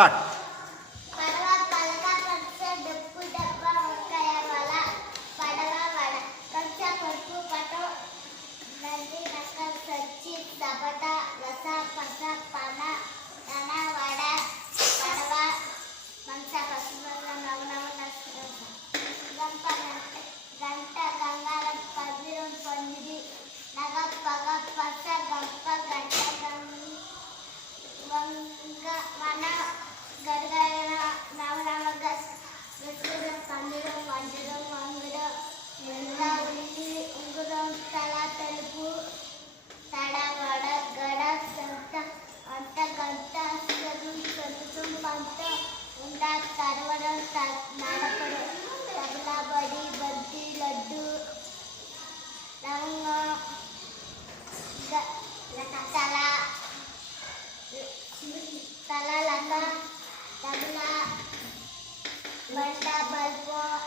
Start. పడవ పలక పచ్చ డప్పు డబ్బ వంకాయ వల పడవ వడ పచ్చ పప్పు పట నది నక్క సచ్చి దబట రస పస పన నన వడ పడవ మంచ పసుమల్ల నవనవ గంప గంట గంగాల పదిరం పందిరి నగ పగ పచ్చ గంప గంట గంగి వంగ మన గడగడ నవనవగ విసుగురం పందిరం వంజరం వంగుడం ఎండ ఉల్లి ఉంగురం తల తెలుపు తడ వడ గడ సంత అంత గంట చదువు పంట ఉండ తరవడం నడపడం తబలాబడి బంతి లడ్డు లవంగం తల లత తబలా బండ బల్పం